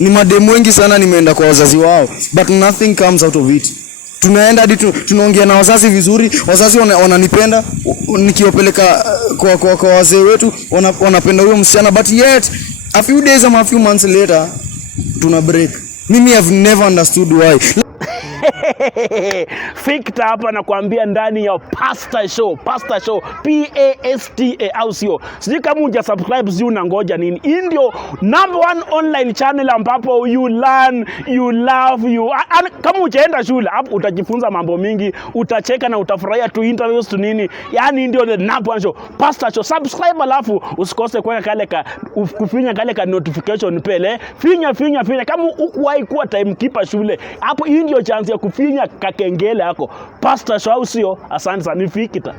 Ni mademu wengi sana nimeenda kwa wazazi wao, but nothing comes out of it. Tunaenda hadi tunaongea na wazazi vizuri, wazazi wananipenda, nikiwapeleka kwa wazee wetu wanapenda huyo msichana, but yet a few days or a few months later tuna break. Mimi have never understood why. Fikta hapa na kuambia ndani ya Pastor Show PASTA au sio? Sijui kama uja subscribe sijui unangoja nini. Hii ndio #1 online channel ambapo you learn, you love, kama ujaenda shule hapo utajifunza mambo mingi, utacheka na utafurahia tu interviews tu nini. Yaani ndio the #1 show Pastor Show. Subscribe alafu usikose kuweka kufinya kale ka notification pele. Finya kama ukuwahi kuwa timekeeper shule. Hapo hii ndio chance ya kufinya kakengele yako. Pastor Show sio? Asante sana, nifikita.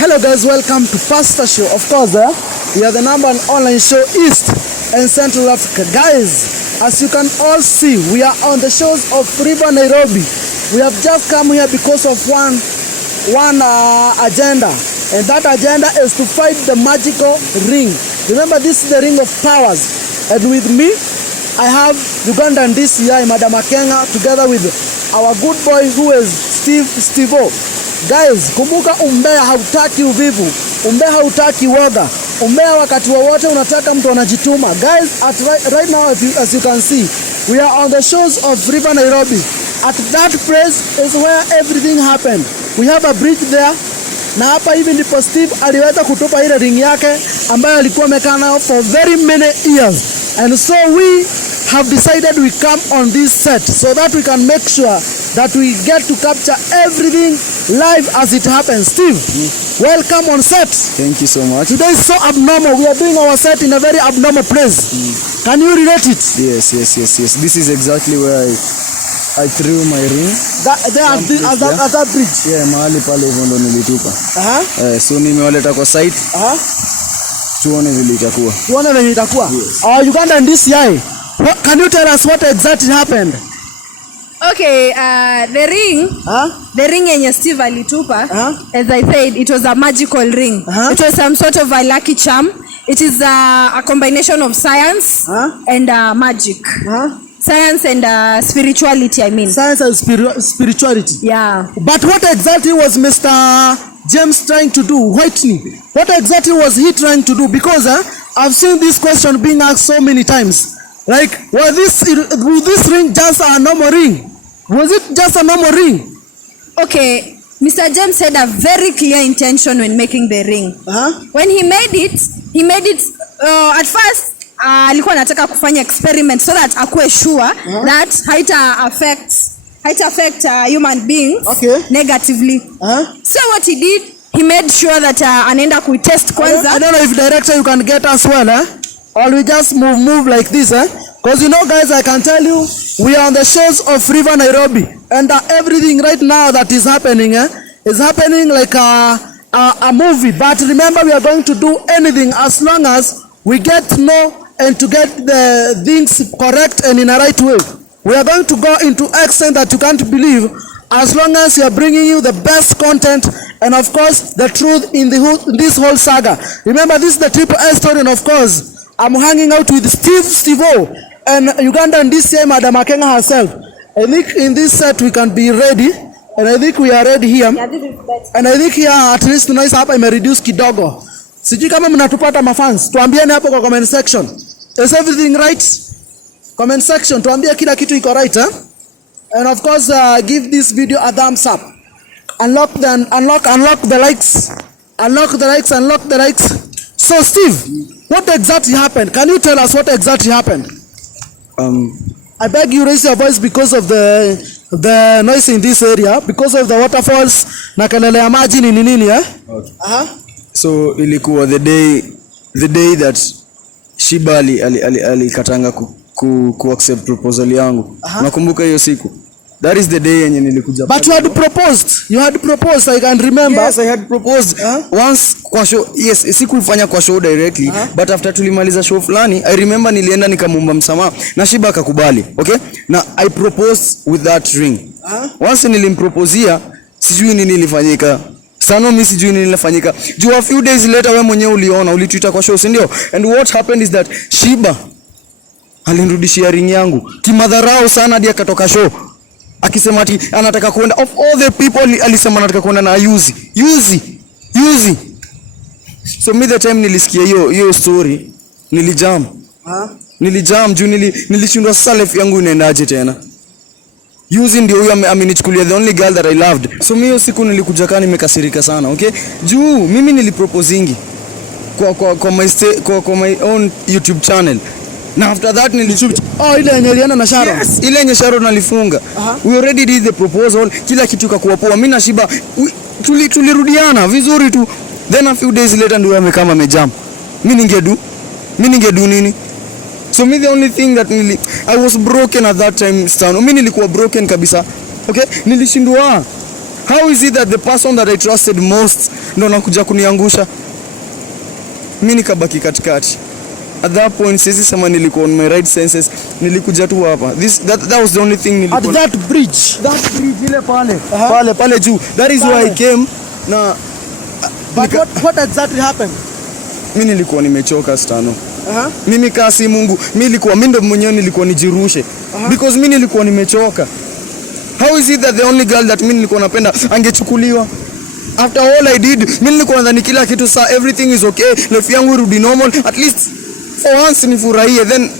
Hello guys, welcome to Pastor Show. Of course, we are the #1 online show East and Central Africa. Guys, as you can all see, we are on the shores of River Nairobi. We have just come here because of one agenda, and that agenda is to fight the magical ring. Remember, this is the ring of powers, and with me I have Ugandan DCI Madam Akenga together with our good boy who is Steve-O. Guys, kumbuka umbea hautaki uvivu, umbea hautaki woga, umbea wakati wowote unataka mtu anajituma. Guys, right now as you can see, we are on the shores of River Nairobi. At that place is where everything happened. We have a bridge there. Na hapa hivi ndipo Steve aliweza kutupa ile ring yake ambayo alikuwa amekaa nayo for very many years. And so we have decided we come on this set so that we can make sure that we get to capture everything live as it happens. Steve, welcome on set. Thank you so much. Today is so abnormal. We are doing our set in a very abnormal place. Can you relate it? Yes. This is exactly where I threw my ring. At that bridge? Yeah, mahali pale hivyo ndo nilitupa. So nimewaleta kwa site. Tuone vile itakuwa. Yes. Uganda and DCI. Can you tell us what exactly happened? Okay, the ring yenye Steve alitupa, as I said, it was a magical ring. It was some sort of a lucky charm. It is a combination of science and magic. Science and spirituality, I mean. Science and spirituality. Yeah. But what exactly was Mr. James trying to do? Whitney. What exactly was he trying to do? Because I've seen this question being asked so many times. Like, was this ring just a normal ring? Was it just a normal ring? Okay, Mr. James had a very clear intention when making the ring. When he made it at first alikuwa anataka kufanya experiment so that akuwe sure that haita affect human beings negatively. So what he did, he made sure that anaenda kuitest kwanza. I don't know if director you can get us well, or we just move like this, because you know guys, I can tell you we are on the shores of River Nairobi, and everything right now that is happening is happening like a movie. But remember, we are going to do anything as long as we get to know and to get the things correct and in a right way. We are going to go into extent that you can't believe, as long as we are bringing you the best content and of course the truth in this whole saga. Remember, this is the Triple S story, and of course I'm hanging out with Steve-O and Ugandan DCI Madam Akenga herself. I think in this set we can be ready, and I think we are ready here. Yeah, this is better. And I think here at least tunaweza hapa imereduce kidogo. Sijui kama mnatupata mafans, tuambieni hapo kwa comment section. Is everything right? Comment section, tuambie kila kitu iko right, And of course, give this video a thumbs up. Unlock the likes. Unlock the likes. So Steve, what exactly happened? Can you tell us what exactly happened? I beg you raise your voice because of the noise in this area, because of the waterfalls na kelele ya maji ni nini Okay. So ilikuwa the day that Shiba alikatanga ku accept proposal yangu. Nakumbuka hiyo siku. That is the day yenye nilikuja. But you had proposed, I can remember. Yes, I had proposed once kwa show. Yes, sikufanya kwa show directly, but after tulimaliza show fulani, I remember nilienda nikamwomba msamaha na Shiba akakubali. Okay? Na I proposed with that ring. Once nilimproposia, sijui nini ilifanyika. Sana mimi sijui nini ilifanyika. A few days later wewe mwenyewe uliona, ulituita kwa show, si ndio? And what happened is that Shiba Alinirudishia ring yangu kimadharau sana hadi akatoka show akisema ati anataka kwenda. Of all the people alisema anataka kwenda na Yuzi. So me the time nilisikia hiyo story nilijam. Nilijam juu nilishindwa sasa life yangu inaendaje tena. Yuzi ndio huyo amenichukulia the only girl that I loved. So mimi siku nilikuja kana nimekasirika sana, okay? Juu mimi niliproposingi kwa my own YouTube channel. Na after that ile yenye Liana na Sharon. Yes, ile yenye Sharon alifunga. We already did the proposal, kila kitu kakuwa poa. Mimi na Shiba tulirudiana vizuri tu. Then a few days later ndio amekama amejam. Mimi ningedu nini? So me the only thing that I was broken at that time stand. Mimi nilikuwa broken kabisa. Okay? Nilishindwa. How is it that the person that I trusted most ndo anakuja kuniangusha? Mimi nikabaki katikati. At that point sisi sema nilikuwa on my right senses, nilikuja tu hapa. That was the only thing nilikuwa. At that bridge ile pale juu. That is why I came na but what exactly happened? Mimi nilikuwa nimechoka stano. Mimi kasi Mungu, mimi ndo mwenyewe nilikuwa nijirushe. Because mimi nilikuwa nimechoka. How is it that the only girl that mimi nilikuwa napenda angechukuliwa? After all I did, mimi nilikuwa nadhani kila kitu sawa, everything is okay, life yangu irudi normal, at least for once nifurahie. Then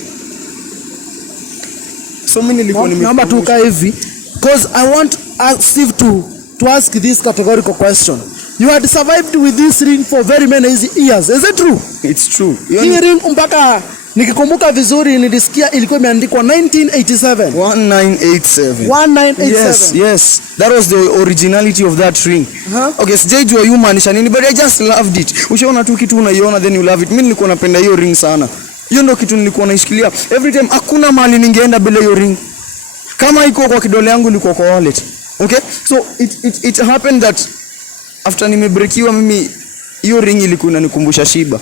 so mimi nilikuwa naomba tukaa hivi because I want Steve to ask this categorical question. You had survived with this ring for very many years. Is it true? It's true. Hii ring mpaka nikikumbuka vizuri nilisikia ilikuwa imeandikwa 1987. 1987. Yes. That was the originality of that ring. Okay, sijajua you maanisha nini, but I just loved it. Ushaona tu kitu unaiona then you love it. Mimi nilikuwa napenda hiyo ring sana. Hiyo ndio kitu nilikuwa naishikilia. Every time hakuna mahali ningeenda bila hiyo ring. Kama iko kwa kidole yangu ilikuwa kwa wallet. Okay? So it happened that after nimebreakiwa mimi hiyo ring ilikuwa inanikumbusha Shiba.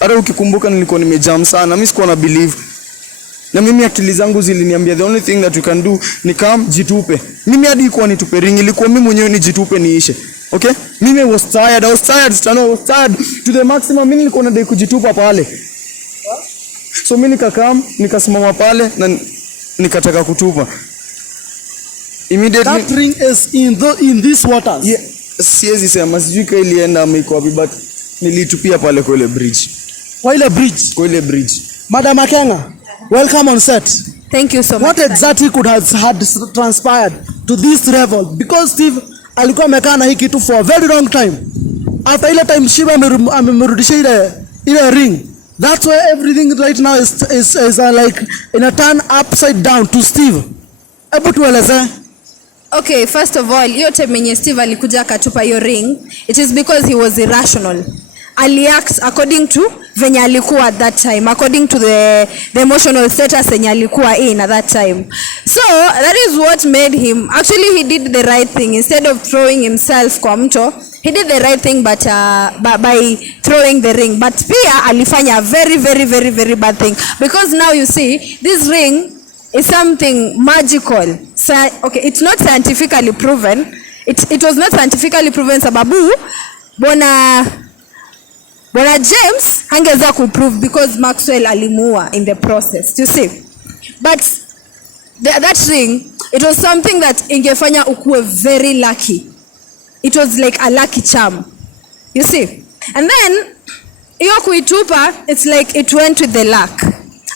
Hata ukikumbuka nilikuwa nimejam sana. Mimi sikuwa na believe. Na mimi akili zangu ziliniambia the only thing that you can do ni come jitupe. Mimi hadi ilikuwa nitupe ring, ilikuwa mimi mwenyewe nijitupe niishe. Okay? Mimi I was tired to the maximum. Mimi nilikuwa nadai kujitupa pale. So mimi nikasimama pale na nikataka kutupa. Immediately that ring is in these waters. Yeah. Siwezi sema sijui kama ilienda miko wapi, but nilitupia pale kwa ile bridge. Kwa ile bridge. Madam Akenga, welcome on set. Thank you so much. What exactly could have had transpired to this level? Because Steve alikuwa amekaa na hii kitu for a very long time. After ile time Shiba amemrudisha ile ring. That's why everything right now is like in a turn upside down to Steve. Hebu tueleze. Okay, first of all, hiyo time yenye Steve alikuja akatupa hiyo ring, it is because he was irrational. Aliact according to venye alikuwa at that time, according to the emotional status yenye alikuwa in at that time. So that is what made him, actually he did the right thing. Instead of throwing himself kwa mto, he did the right thing but by throwing the ring. But pia alifanya a very bad thing, because now you see this ring is something magical. Okay, it's not scientifically proven. It was not scientifically proven sababu Bona James hangeza kuprove because Maxwell alimuua in the process, you see. But that ring, it was something that ingefanya ukuwe very lucky. It was like a lucky charm, you see. And then hiyo kuitupa, it's like it went with the luck.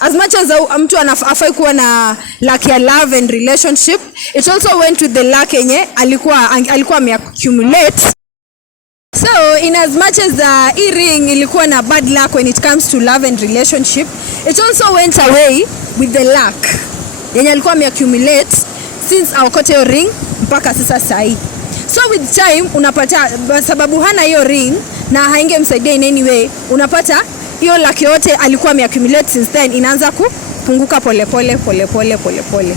As much as mtu anafai kuwa na luck ya love and relationship, it also went with the luck yenye alikuwa ameaccumulate. So in as much as the ring ilikuwa na bad luck when it comes to love and relationship, it also went away with the luck yenye alikuwa ameaccumulate since aokote hiyo ring mpaka sasa sahi. So with time unapata sababu hana hiyo ring na haingemsaidia in any way, unapata hiyo luck yote alikuwa ameaccumulate since then inaanza kupunguka pole pole.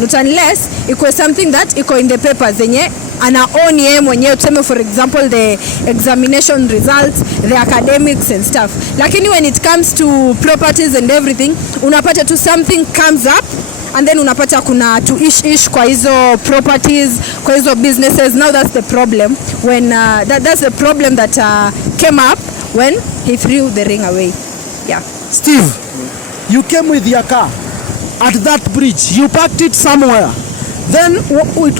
Not unless it was something that iko in the papers zenye ana own yeye mwenyewe, tuseme for example the examination results, the academics and stuff. Lakini when it comes to properties and everything, unapata tu something comes up and then unapata kuna to ish kwa hizo properties, kwa hizo businesses. Now that's the problem when that's the problem that came up when he threw the ring away. Yeah. Steve, you came with your car at that bridge, you parked it somewhere, then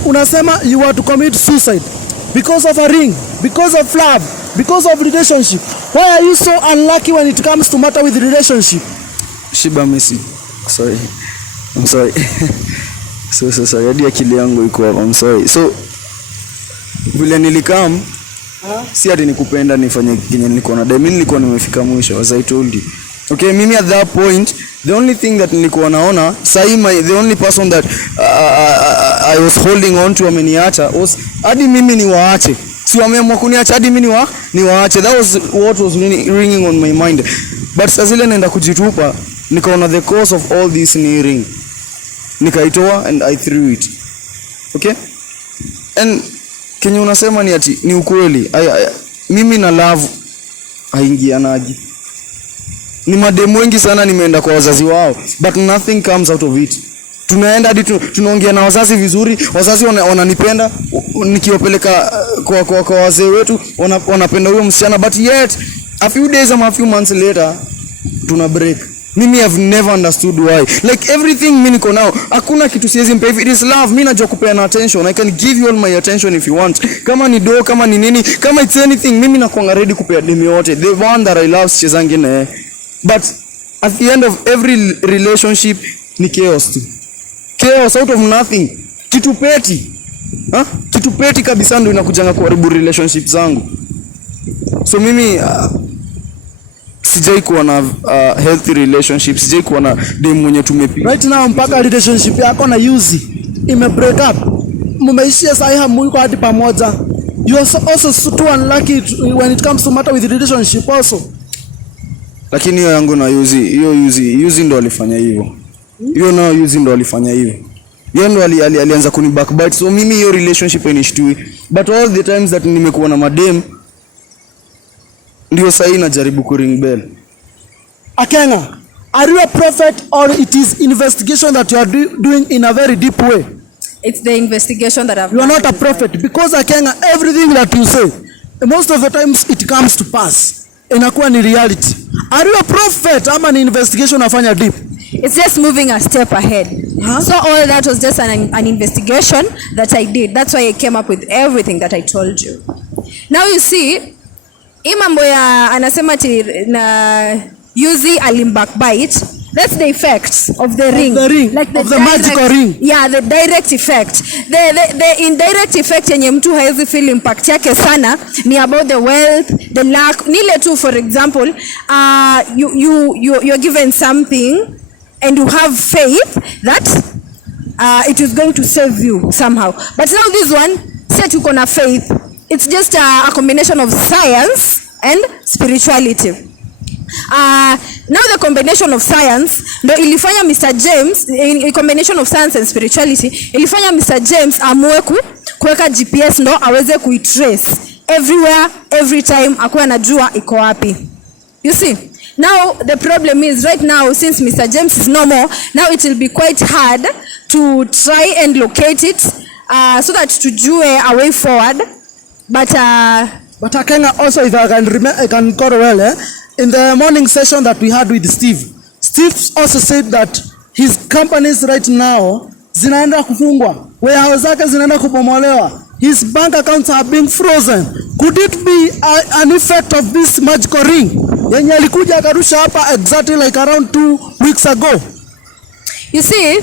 unasema you were to commit suicide because of a ring, because of love, because of relationship. Why are you so unlucky when it comes to matter with relationship? Shiba Messi. Sorry. I'm sorry. So sorry. Hadi akili yangu iko hapa. I'm sorry. So vile nilikam si ati nikupenda nifanye kinye nilikuwa na dai. Mimi nilikuwa nimefika mwisho, as I told you. Okay, mimi at that point the only thing that nilikuwa naona the only person that I was holding on to ameniacha was hadi mimi ni waache. Si wameamua kuniacha hadi mimi ni waache. That was what was ringing on my mind. But sasa zile naenda kujitupa nikaona the cause of all this ni ring. Nikaitoa and I threw it. Okay? And kenye unasema ni ati ni ukweli. Mimi na love haingianaji. Ni mademu wengi sana nimeenda kwa wazazi wao, but nothing comes out of it. Tunaenda hadi tunaongea na wazazi vizuri, wazazi wananipenda, nikiwapeleka kwa wazee wetu wanapenda huyo msichana, but yet a few days or a few months later tuna break. Mimi have never understood why. Like everything mimi niko now, hakuna kitu siwezi mpa. If it is love, mimi najua kupeana attention. I can give you all my attention if you want. Kama ni do, kama ni nini, kama it's anything, mimi nakuanga ready kupea demi yote. The one that I love sichezangi naye. But at the end of every relationship ni chaos tu. Chaos out of nothing. Kitu peti. Kitu peti kabisa ndio inakujanga kuharibu relationship zangu. So mimi sijai kuwa na healthy relationship, sijai kuwa na dem mwenye tumepiga. Right now mpaka relationship yako na Yuzi ime break up. Mmeishia sahi hamuko hadi pamoja. You are also too unlucky when it comes to matter with relationship also. Lakini hiyo yangu na Yuzi ndo alifanya hivyo. Hiyo nao Yuzi ndo alifanya hivyo. Yeye ndo alianza kuni backbite. So mimi hiyo relationship inishtui. But all the times that nimekuwa na madem ndio sahi najaribu ku ring bell. Akenga, are you a prophet or it is investigation that you are doing in a very deep way? It's the investigation that I've done. You are not a prophet because Akenga, everything that you say, most of the times it comes to pass. Inakuwa ni reality. Are you a prophet ama ni investigation afanya deep? It's just moving a step ahead. So all that was just an investigation that I did. That's why I came up with everything that I told you. Now you see, hii mambo ya anasema na Yuzi alimbackbite. That's the effect of the ring. The ring. Like the magical ring. Yeah, the direct effect. The indirect effect yenye mtu haizi feel impact yake sana ni about the wealth, the lack. Nile tu for example, you're given something and you have faith that it is going to save you somehow. But now this one, set uko na faith. It's just a combination of science and spirituality. Now the combination of science ndo ilifanya Mr. James, in combination of science and spirituality ilifanya Mr. James amue kuweka GPS ndo aweze kuitrace everywhere, every time akuwa anajua iko wapi. You see? Now the problem is right now, since Mr. James is no more, now it will be quite hard to try and locate it so that tujue a way forward. But Akenga, also if I can recall well, in the morning session that we had with Steve also said that his companies right now zinaenda kufungwa, warehouse zake zinaenda kubomolewa, his bank accounts are being frozen. Could it be an effect of this magical ring yenye alikuja akarusha hapa exactly like around 2 weeks ago? You see,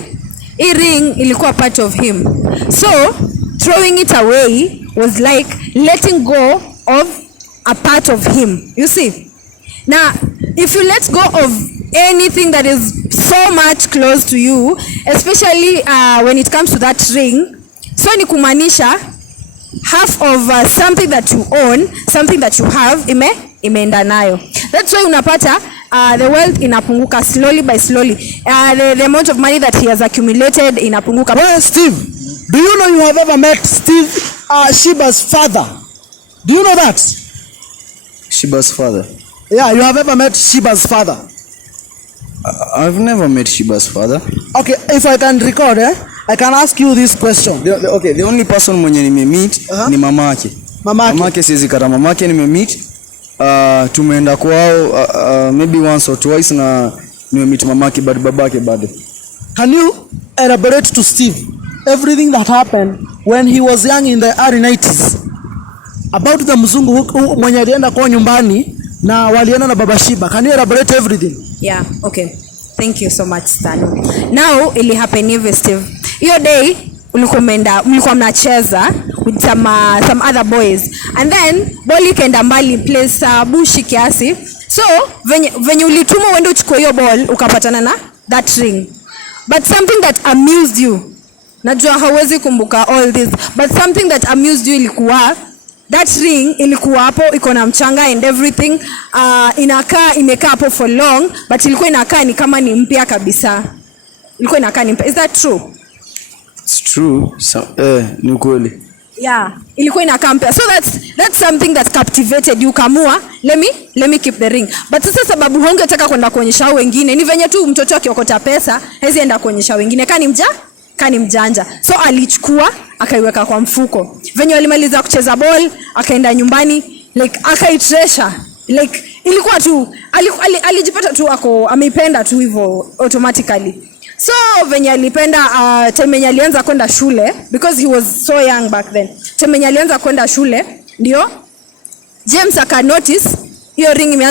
hii ring ilikuwa part of him, so throwing it away was like letting go of a part of him. You see, now if you let go of anything that is so much close to you, especially when it comes to that ring, so ni kumaanisha half of something that you own, something that you have imeenda nayo. That's why unapata the wealth inapunguka slowly by slowly. The amount of money that he has accumulated inapunguka. Well, Steve, do you know you have ever met Steve Shiba's father? Do you know that? Shiba's father? Yeah, you have ever met Shiba's father? I've never met Shiba's father. Okay, if I can record, I can ask you this question. The only person mwenye nimemeet ni mamake. Mamake siwezi kata. Mamake nimemeet, tumeenda kwao maybe once or twice na nimemeet mamake bado babake bado. Can you elaborate to Steve everything that happened when he was young in the early 90s about the mzungu mwenye alienda kwa nyumbani na walienda na baba Shiba? Can you elaborate everything? Yeah, okay. Thank you so much, Stan. Now, ili happen hivi Steve. Hiyo day mlikuwa mnacheza with some other boys. And then ball ikaenda mbali place bushi kiasi. So, venye ulitumwa uende uchukue hiyo ball ukapatana na that ring. But something that amused you. Najua hauwezi kumbuka all this, but something that amused you ilikuwa that ring ilikuwa hapo iko na mchanga and everything, imekaa hapo for long, but ilikuwa inakaa ni kama ni mpya kabisa. Ilikuwa inakaa ni mpya. Is that true? It's true. So, ni ukweli. Yeah, ilikuwa inakaa mpya. So that's something that captivated you, kamua, let me keep the ring. But sasa sababu hongetaka kwenda kuonyesha wengine, ni venye tu mtoto akiokota pesa, hezi enda kuonyesha wengine kani mjanja. So alichukua, akaiweka kwa mfuko. Venye walimaliza kucheza ball, akaenda nyumbani, like akaitresha. Like ilikuwa tu alijipata tu ameipenda tu hivyo automatically. So venye alipenda time alianza kwenda shule, because he was so young back then. Time alianza kwenda shule, ndio James aka notice hiyo ring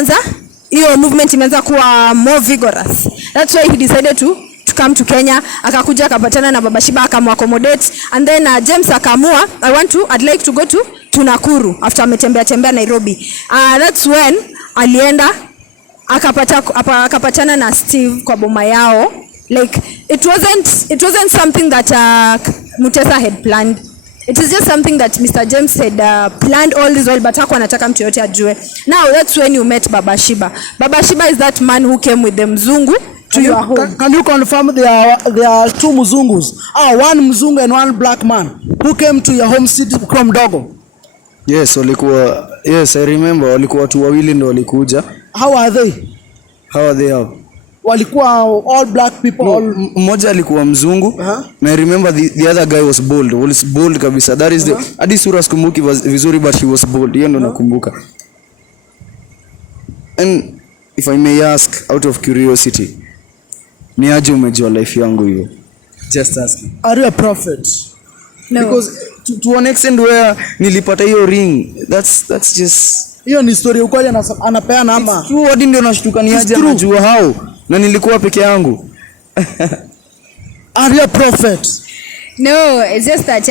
hiyo movement imeanza kuwa more vigorous. That's why he decided to come to Kenya. Akakuja akapatana na baba Shiba akamaccommodate, and then James akaamua I'd like to go to Nakuru after ametembea Nairobi. That's when alienda akapatana na Steve kwa boma yao. Like it wasn't something that Mutesa had planned. It is just something that Mr. James had planned all this while, but hakuwa anataka mtu yote ajue. Now that's when you met Baba Shiba. Baba Shiba is that man who came with the mzungu to your home. Can you confirm there are two mzungus? One mzungu and one black man who came to your home city from Dogo? Yes, I remember walikuwa watu wawili ndio walikuja. How are they? Walikuwa all black people. No, mmoja alikuwa mzungu. Na I remember the other guy was bold. Was bold kabisa. That is the hadi sura sikumbuki vizuri, but he was bold. Hiyo ndo nakumbuka. And if I may ask out of curiosity, ni aje umejua life yangu hiyo? Just asking. Are you a prophet? No. Because to an extent where nilipata hiyo ring, that's just hiyo ni story ukweli anapeana ama? It's true. Hadi ndio nashtuka ni aje anajua hao. Na nilikuwa peke yangu. Are you a prophet? No, it's just that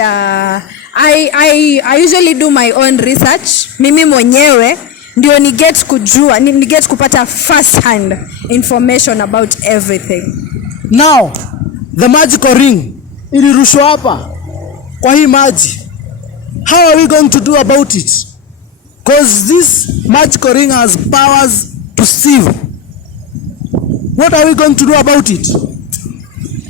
I usually do my own research. Mimi mwenyewe ndio ni get kupata first hand information about everything. Now, the magical ring ilirushwa hapa kwa hii maji. How are we going to do about it? Because this magical ring has powers to Steve. What are we going to do about it?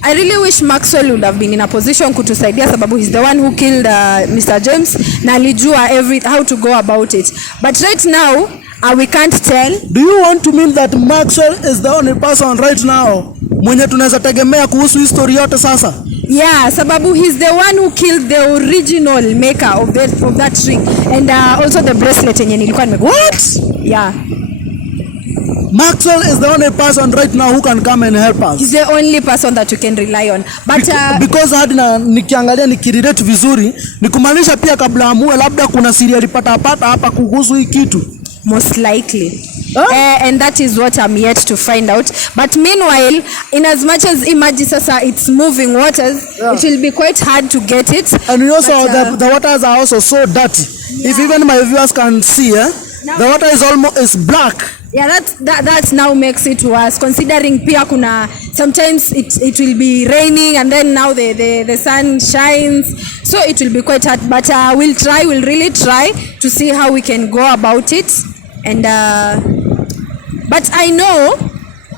I really wish Maxwell would have been in a position kutusaidia, sababu he's the one who killed Mr. James na alijua how to go about it. But right now, we can't tell. Do you want to mean that Maxwell is the only person right now mwenye tunaweza tegemea kuhusu history yote sasa? Yeah, sababu he's the one who killed the original maker of that ring, and also the bracelet yenye nilikuwa nimekuwa. What? Yeah. Maxwell is the only person right now who can come and help us. He's the only person that you can rely on. But because hadi nikiangalia nikirelate vizuri, nikumaanisha pia kabla amue labda kuna siri alipata hapa kuhusu hii kitu. Most likely. And that is what I'm yet to find out. But meanwhile, in as much as Imaji sasa it's moving waters, it will be quite hard to get it. And also the waters are also so dirty. Yeah. If even my viewers can see, the water is black. Yeah, that now makes it worse, considering pia kuna sometimes it will be raining and then now the sun shines, so it will be quite hard. But we'll really try to see how we can go about it. And but I know,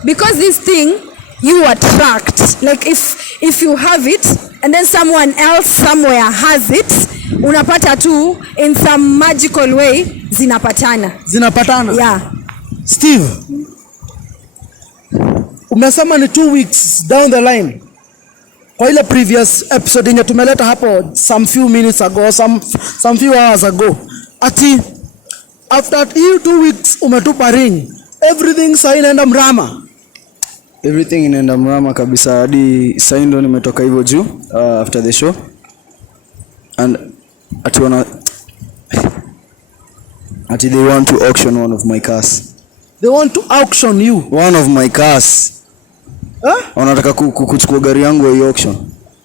because this thing you attract, like if you have it and then someone else somewhere has it, unapata tu in some magical way zinapatana. Yeah. Steve, umesema ni 2 weeks down the line. Kwa ile previous episode yenye tumeleta hapo some few minutes ago, some few hours ago, ati after 2 weeks umetupa ring, everything sasa inaenda mrama. Everything inaenda mrama kabisa hadi sasa ndo nimetoka hivyo juu after the show and ati they want to auction one of my cars. They want to auction you one of my cars. Wanataka kuchukua gari yangu hiyo auction.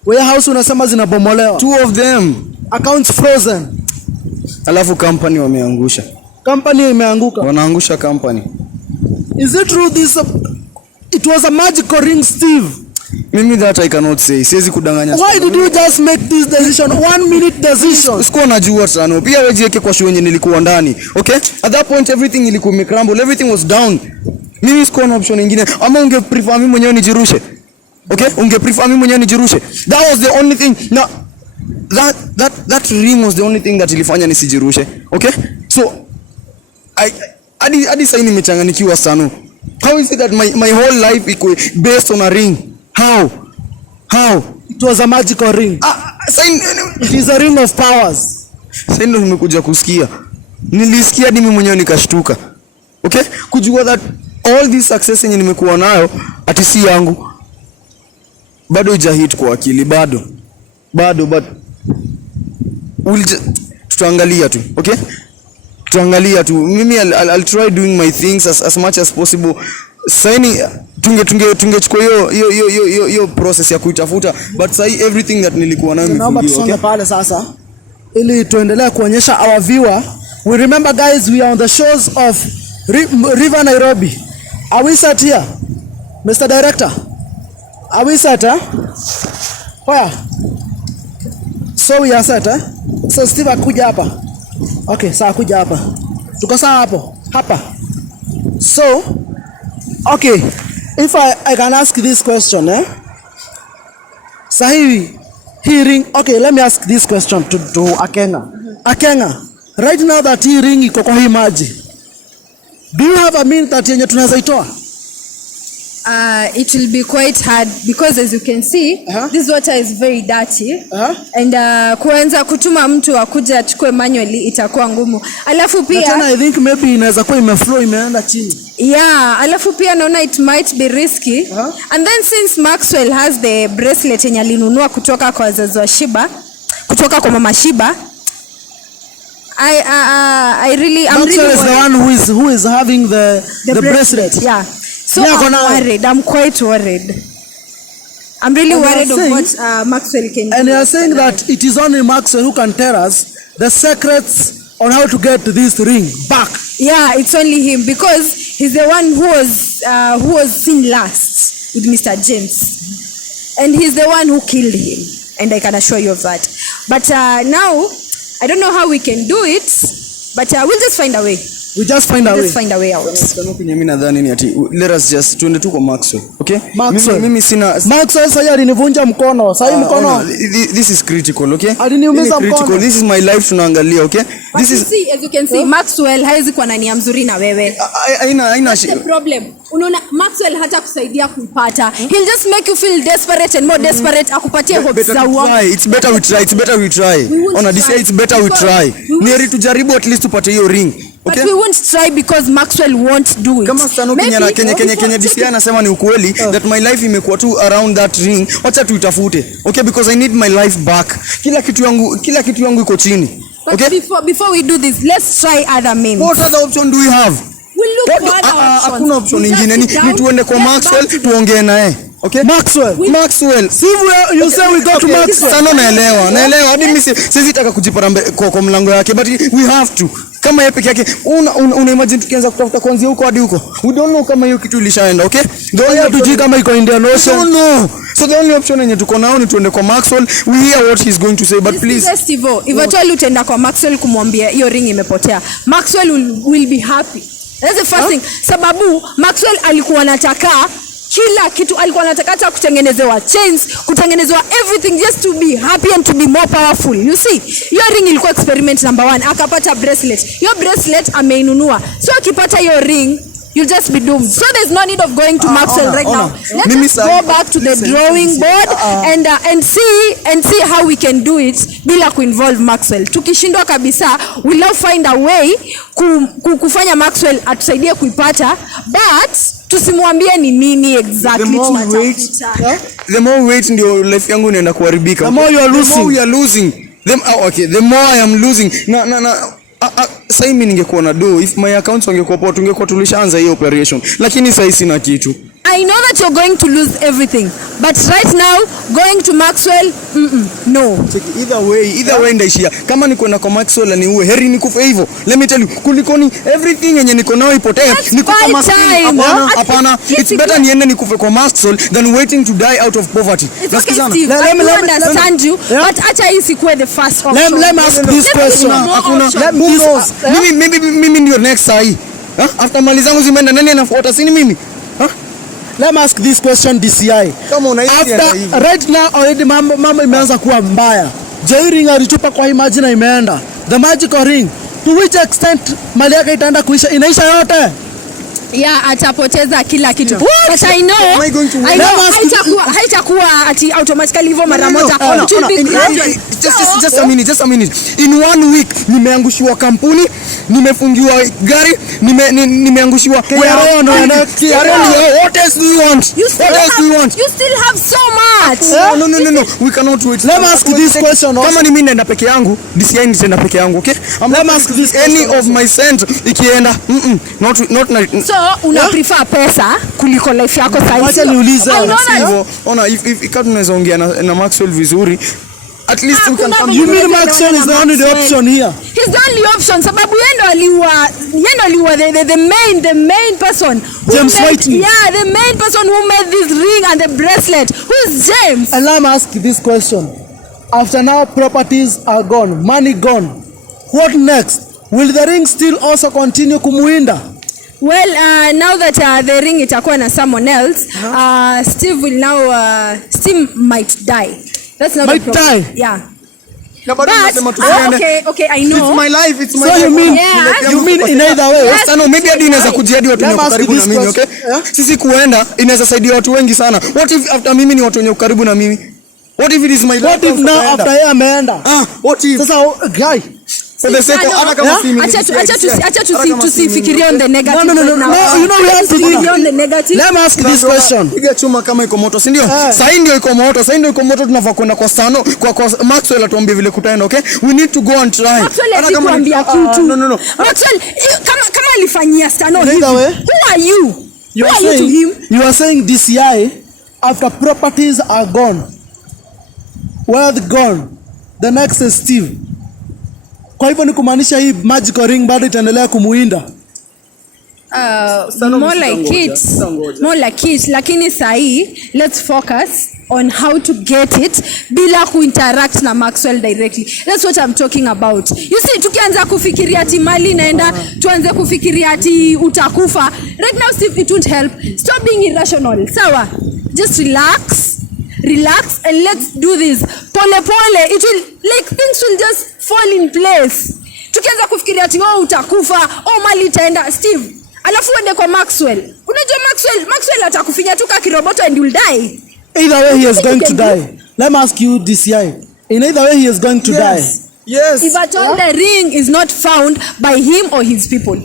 Warehouse unasema zinabomolewa. 2 of them. Accounts frozen. Alafu company wameangusha. Company imeanguka. Wanaangusha company. Is it true this it was a magical ring, Steve? Mimi that I cannot say. Siwezi kudanganya. Why did you just make this decision? 1 minute decision. Sikuwa najua sana. Pia wewe jiweke kwa show yenye nilikuwa ndani. Okay? At that point everything ilikuwa imecrumble. Everything was down. Mimi sikuwa na option nyingine. Ama unge prefer mimi mwenyewe nijirushe. Okay? Unge prefer mimi mwenyewe nijirushe. That was the only thing. No. That ring was the only thing that ilifanya nisijirushe. Okay? So hadi sasa nimechanganikiwa sana. How is it that my whole life iko based on a ring? How? It was a magical ring. It is a ring of powers. Sasa ndio nimekuja kusikia. Nilisikia hadi mimi mwenyewe nikashtuka. Okay? Kujua that all this success yenye nimekuwa nayo ati si yangu. Bado hujahit kwa akili bado. But tutaangalia tu. Okay? Tutaangalia tu. Mimi I'll try doing my things as much as possible. Saini tungechukua hiyo process ya kuitafuta, but sasa everything that nilikuwa nayo nimefungiwa. Naomba tusonge pale sasa ili tuendelee kuonyesha our viewer. We remember guys, we are on the shores of River Nairobi. Are we set here? Mr. Director? Are we set, Where? So we are set, So Steve akuja hapa. Okay, sawa kuja hapa. Tuko sawa hapo? Hapa. So, okay, if I can ask this question, Sahi hearing, okay, let me ask this question to Akenga. Akenga, right now that hearing iko kwa hii maji, do you have a mean that yenye tunaweza itoa? It will be quite hard because as you can see, this water is very dirty, and kuanza kutuma mtu akuja achukue manually itakuwa ngumu. Alafu pia tena I think maybe inaweza kuwa imeflow imeenda chini. Yeah, alafu pia naona it might be risky. And then since Maxwell has the bracelet yenye alinunua kutoka kwa wazazi wa Shiba, kutoka kwa mama Shiba, I'm really Maxwell is the one who is having the bracelet. Yeah. So I'm worried. I'm quite worried. I'm really worried of what Maxwell can do. And you are saying that it is only Maxwell who can tell us the secrets on how to get this ring back. Yeah, it's only him because he's the one who was seen last with Mr. James, and he's the one who killed him. And I can assure you of that. But now I don't know how we can do it, but we'll just find a way. We just find a way. Just find a way out. Mimi nadhani ni ati let us just tuende tu kwa Maxwell. Okay? Mimi sina Maxwell sasa alinivunja mkono. Sasa mkono. This is critical, okay? Aliniumiza mkono. This is my life tunaangalia, okay? This is as you can see, Maxwell haizi kwa nia mzuri na wewe. Haina the problem. Unaona Maxwell hata kusaidia kuipata. He'll just make you feel desperate and more desperate akupatie hope za uongo. It's better we try. Ona this it's better we try. Ni tujaribu at least tupate hiyo ring. Okay? But we won't try because Maxwell won't do it. Kama Stano Kenya DCI anasema ni ukweli that my life imekuwa tu around that ring. Wacha tuitafute. Okay, because I need my life back. Kila kitu yangu iko chini. Okay? But before we do this, let's try other means. What other option do we have? We'll look for other options. Hakuna option nyingine. Ni tuende kwa Maxwell tuongee naye. Okay? Maxwell. See where you say we go to Maxwell. Sana naelewa. Hadi mimi sizitaka kujipara kwa mlango yake, but we have to. Kama yeye peke yake una imagine tukianza kutafuta kuanzia huko hadi huko. We don't know kama hiyo kitu ilishaenda, okay? The only option kama iko Indian Ocean. No. So the only option yenye tuko nao ni tuende kwa Maxwell. We hear what he's going to say, but please. If utaenda kwa Maxwell kumwambia hiyo ring imepotea, Maxwell will be happy. That's the first thing. Sababu Maxwell alikuwa anataka kila kitu, alikuwa anataka hata kutengenezewa chains, kutengenezewa everything just to be happy and to be more powerful. You see, your ring ilikuwa experiment number 1, akapata bracelet. Your bracelet ameinunua. So akipata your ring, you'll just be doomed. So there's no need of going to Maxwell right now. Let's go back to the drawing board and see how we can do it bila kuinvolve Maxwell. Tukishindwa kabisa, we'll now find a way kufanya Maxwell atusaidie kuipata, but tusimwambie ni nini exactly tunatafuta. The more wait ndio life yangu inaenda kuharibika. The more you are losing. The more you are losing. The more I am losing. Sasa mimi ningekuwa na do, if my accounts wangekuwa poa tungekuwa tulishaanza hiyo operation. Lakini sasa sina kitu. I know that you're going to lose everything, but right now going to Maxwell, no. Either way ndaishia. Kama niko na kwa Maxwell ni uwe heri nikufe hivyo. Let me tell you, kulikoni everything yenye niko nao ipotee. Niko kwa Maskini. Hapana. It's better niende nikufe kwa Maxwell than waiting to die out of poverty. Nasikia okay, let me understand you, but acha hii sikuwe the first option. Let me ask this question. Mimi ndio next sahi. After mali zangu zimeenda nani anafuata sini mimi? Let me ask this question DCI. After right now already mama imeanza kuwa mbaya. Ring alitupa kwa imagine na imeenda. The magical ring. To which extent mali yake itaenda kuisha? Inaisha yote. Yeah, atapoteza kila kitu. But I know haitakuwa ati automatically hivyo mara moja. Just a minute. In 1 week nimeangushiwa kampuni, nimefungiwa gari, nimeangushiwa what else do you want? You still have so much. No. We cannot wait. Let me ask this question. Kama ni mimi naenda peke yangu, DCI nitaenda peke yangu, okay? Let me ask this any of my cent ikienda. Not so una prefer pesa kuliko life yako sasa. Acha niulize. Ona if tunaweza ongea na Maxwell vizuri. At least we can come. You mean Maxwell is the only option here? He's the only option. Sababu yendo aliwa the main person. James Whitney. Yeah, the main person who made this ring and the bracelet. Who is James? And let me ask this question. After now properties are gone, money gone. What next? Will the ring still also continue kumuinda? Well, now that the ring itakuwa na someone else, Steve will now Steve might die. That's not might die. Yeah. No, but okay, I know. It's my life. It's my so life. You mean in either way? Yes, no, maybe hadi inaweza kujiadi watu wenye karibu na mimi, okay? Sisi kuenda inaweza saidia watu wengi sana. What if after mimi ni watu wenye karibu na mimi? What if it is my life? What if now after yeye ameenda? What if? Sasa guy. For the sake of acha tusifikirie on the negative. No. You know we have to think on the negative. Let me ask this question. Piga chuma kama iko moto, si ndio? Sasa ndio iko moto, tunafaa kwenda kwa Stano, kwa Maxwell atuambie vile kutaenda, okay? We need to go and try. Maxwell atuambia kitu. No. Maxwell kama alifanyia Stano. Who are you? You are saying DCI after properties are gone, wealth gone, the next is Steve. Kwa hivyo ni kumaanisha hii magical ring bado itaendelea kumuinda? More like it, lakini sahi let's focus on how to get it bila kuinteract na Maxwell directly. That's what I'm talking about. You see, tukianza kufikiria ati mali naenda, tuanze kufikiria ati utakufa. Right now, Steve, it won't help. Stop being irrational. Sawa? Just relax and let's do this. Pole. It will, like, things will just fall in place. Tukianza kufikiria ati utakufa, mali itaenda, Steve. Alafu uende kwa Maxwell. Unajua Maxwell atakufinya tu kama kiroboto and you'll die. Either way he is going to die. Let me ask you DCI. In either way he is going to die. Yes. If at all the ring is not found by him or his people.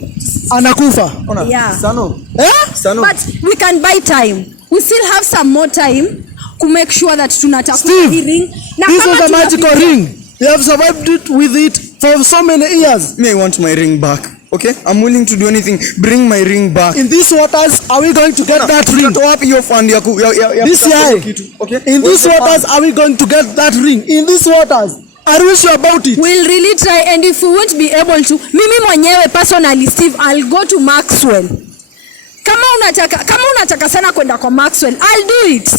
Anakufa. Yeah. Sano. But we can buy time. We still have some more time to make sure that tunatafuta hii ring. This was a magical ring. You have survived it with it for so many years. Me, I want my ring back. Okay? I'm willing to do anything. Bring my ring back. In these waters, are we going to get that ring? Okay? In these waters, are we going to get that ring? In these waters, are we sure about it? We'll really try, and if we won't be able to, mimi mwenyewe personally, Steve, I'll go to Maxwell. Kama unataka sana kwenda kwa Maxwell, I'll do it.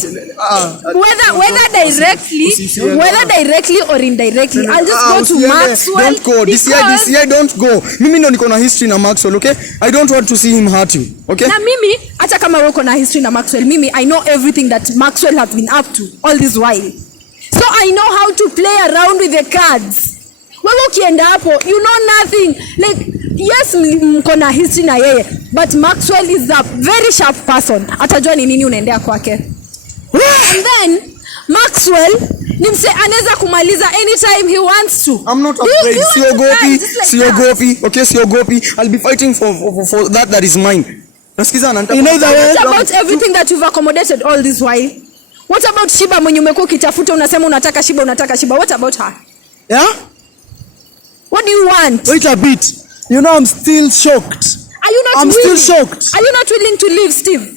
Whether directly or indirectly, I'll just go to Maxwell. Don't go. DCI, don't go. Mimi ndo niko na history na Maxwell, okay? I don't want to see him hurt you, okay? Na mimi, hata kama uko na history na Maxwell, mimi, I know everything that Maxwell has been up to all this while. So I know how to play around with the cards. Wewe ukienda hapo, you know nothing. Like, yes, mko na history na yeye, but Maxwell is a very sharp person. Atajua ni nini unaendea kwake. And then Maxwell ni mse anaweza kumaliza anytime he wants to. I'm not afraid. Siogopi. Okay, siogopi. I'll be fighting for that is mine. Nasikizana In either way, What about everything that you've accommodated all this while? What about Shiba mwenye umekuwa ukitafuta unasema unataka Shiba? What about her? yeah? What do you want? Wait a bit. You know, I'm still shocked. Are you not I'm willing? still shocked. Are you not willing to leave, Steve?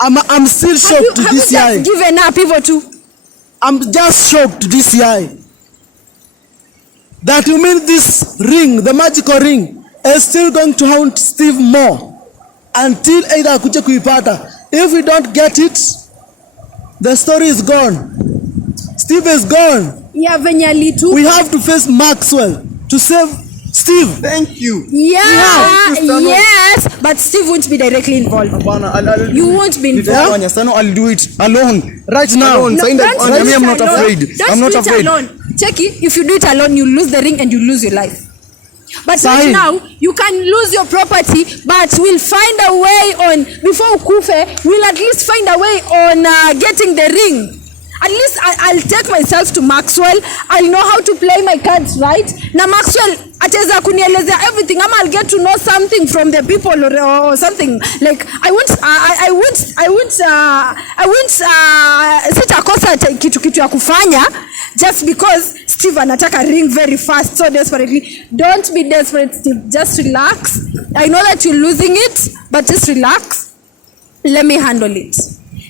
I'm still shocked to Have you DCI. just given up hivyo tu? I'm just shocked to DCI. That you mean this ring, the magical ring, is still going to haunt Steve more until either akuje kuipata. If we don't get it, the story is gone. Steve is gone. Ya venye alitu. We have to face Maxwell to save Steve. Thank you. Yeah, yes, but Steve won't be directly involved. You won't be involved. I'll do it alone. Right now. Alone. No, Saying that don't do it I'm not alone. afraid. Don't I'm not do it afraid. alone. Check it. If you do it alone, you lose the ring and you lose your life. But right Fine. now, you can lose your property, but we'll find a way on, before ukufe, we'll at least find a way on getting the ring. At least I'll take myself to Maxwell. I'll know how to play my cards right. Na Maxwell ataweza kunielezea everything. Ama I'll get to know something from the people or something. Like I won't sitakosa kitu ya kufanya just because Steve anataka ring very fast so desperately. Don't be desperate, Steve. Just relax. I know that you're losing it, but just relax. Let me handle it.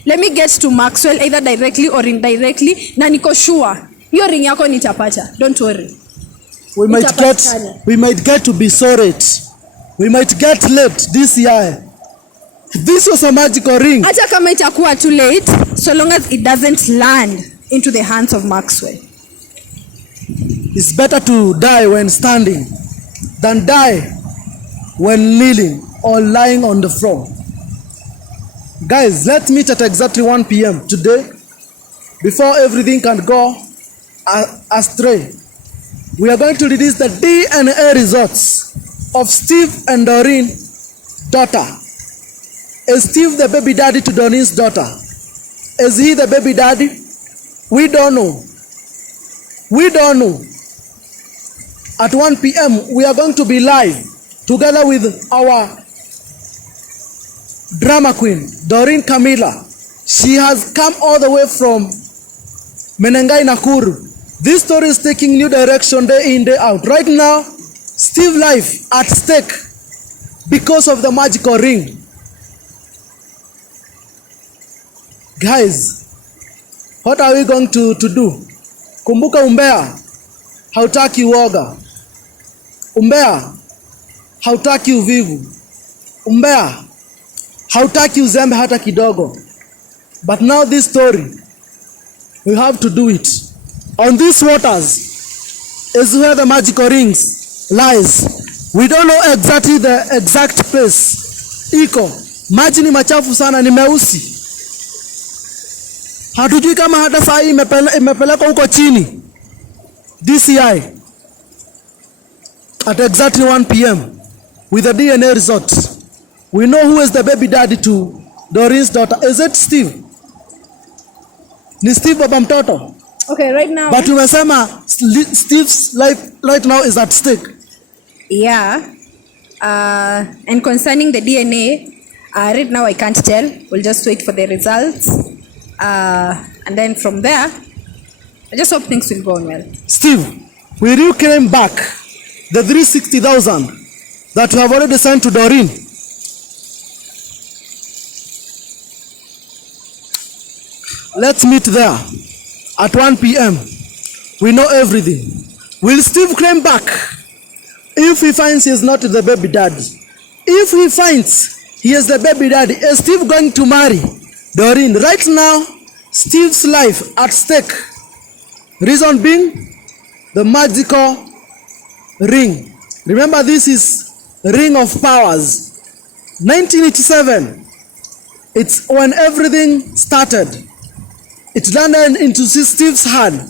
Let me get to Maxwell either directly or indirectly. Na niko sure hiyo ring yako nitapata. Don't worry. We might get to be sorry. We might get late this year. This was a magical ring. Hata kama itakuwa too late, so long as it doesn't land into the hands of Maxwell. It's better to die when standing than die when kneeling or lying on the floor. Guys, let's meet at exactly 1 p.m. today before everything can go astray. We are going to release the DNA results of Steve and Doreen's daughter. Is Steve the baby daddy to Doreen's daughter? Is he the baby daddy? We don't know. We don't know. At 1 p.m. we are going to be live together with our drama queen, Doreen Camilla. She has come all the way from Menengai, Nakuru. This story is taking new direction day in, day out. Right now, Steve's life at stake because of the magical ring. Guys, what are we going to do? Kumbuka umbea, hautaki uoga. Umbea, hautaki uvivu. Umbea, hautaki uzembe hata kidogo. But now this story, we have to do it. On these waters is where the magical rings lies. We don't know exactly the exact place. Iko, maji ni machafu sana, ni meusi. Hatujui kama hata saa hii imepelekwa huko chini. DCI at exactly 1 p.m. with the DNA results. We know who is the baby daddy to Doreen's daughter. Is it Steve? Ni Steve baba mtoto? Okay, right now. But umesema Steve's life right now is at stake. Yeah. And concerning the DNA, right now I can't tell. We'll just wait for the results. And then from there, I just hope things will go on well. Steve, will you claim back the 360,000 that you have already sent to Doreen? Let's meet there at 1 p.m. We know everything. Will Steve claim back if he finds he is not the baby daddy? If he finds he is the baby daddy, is Steve going to marry Doreen? Right now, Steve's life at stake. Reason being, the magical ring. Remember, this is Ring of Powers. 1987. It's when everything started. It landed into Steve's hand.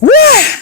Where?